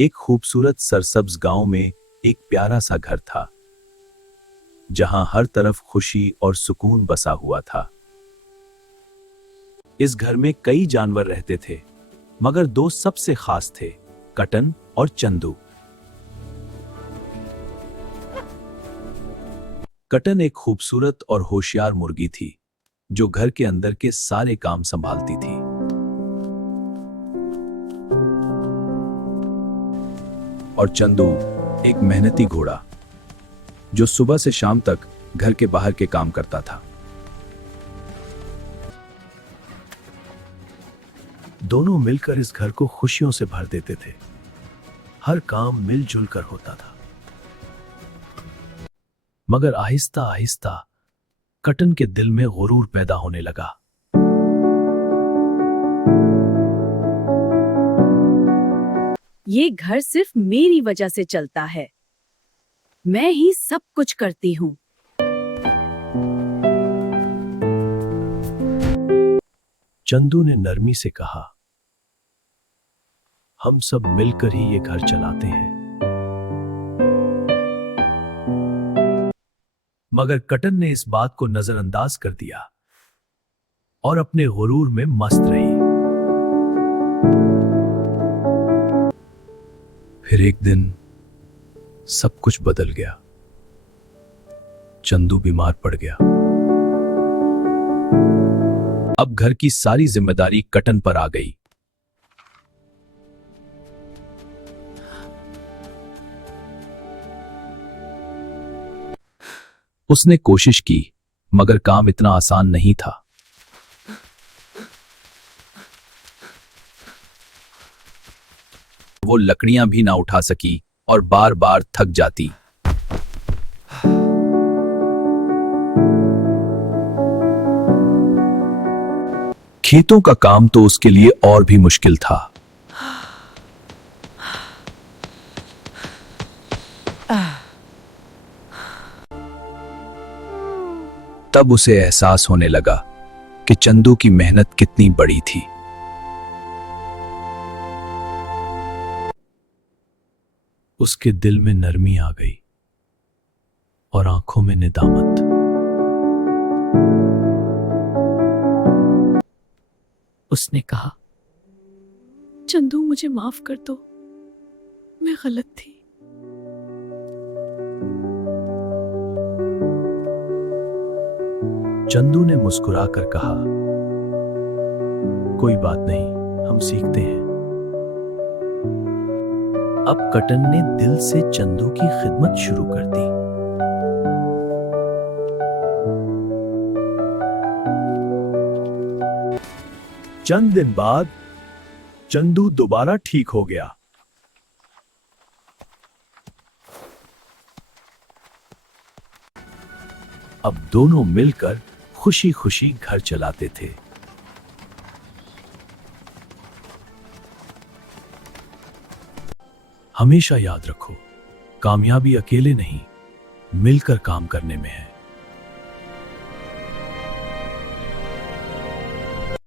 एक खूबसूरत सरसब्ज गांव में एक प्यारा सा घर था, जहां हर तरफ खुशी और सुकून बसा हुआ था। इस घर में कई जानवर रहते थे, मगर दो सबसे खास थे, कटन और चंदू। कटन एक खूबसूरत और होशियार मुर्गी थी, जो घर के अंदर के सारे काम संभालती थी। और चंदू एक मेहनती घोड़ा, जो सुबह से शाम तक घर के बाहर के काम करता था। दोनों मिलकर इस घर को खुशियों से भर देते थे। हर काम मिलजुल कर होता था। मगर आहिस्ता आहिस्ता कटन के दिल में गुरूर पैदा होने लगा। ये घर सिर्फ मेरी वजह से चलता है। मैं ही सब कुछ करती हूँ। चंदू ने नरमी से कहा, हम सब मिलकर ही ये घर चलाते हैं। मगर कटन ने इस बात को नजरअंदाज कर दिया और अपने गुरूर में मस्त रही। फिर एक दिन सब कुछ बदल गया। चंदू बीमार पड़ गया। अब घर की सारी जिम्मेदारी कटन पर आ गई। उसने कोशिश की, मगर काम इतना आसान नहीं था। वो लकड़ियां भी ना उठा सकी और बार बार थक जाती। खेतों का काम तो उसके लिए और भी मुश्किल था। तब उसे एहसास होने लगा कि चंदू की मेहनत कितनी बड़ी थी। उसके दिल में नरमी आ गई और आंखों में निदामत। उसने कहा, चंदू मुझे माफ कर दो, मैं गलत थी। चंदू ने मुस्कुराकर कहा, कोई बात नहीं, हम सीखते हैं। अब कटन ने दिल से चंदू की खिदमत शुरू कर दी। चंद दिन बाद चंदू दोबारा ठीक हो गया। अब दोनों मिलकर खुशी खुशी घर चलाते थे। हमेशा याद रखो, कामयाबी अकेले नहीं, मिलकर काम करने में है।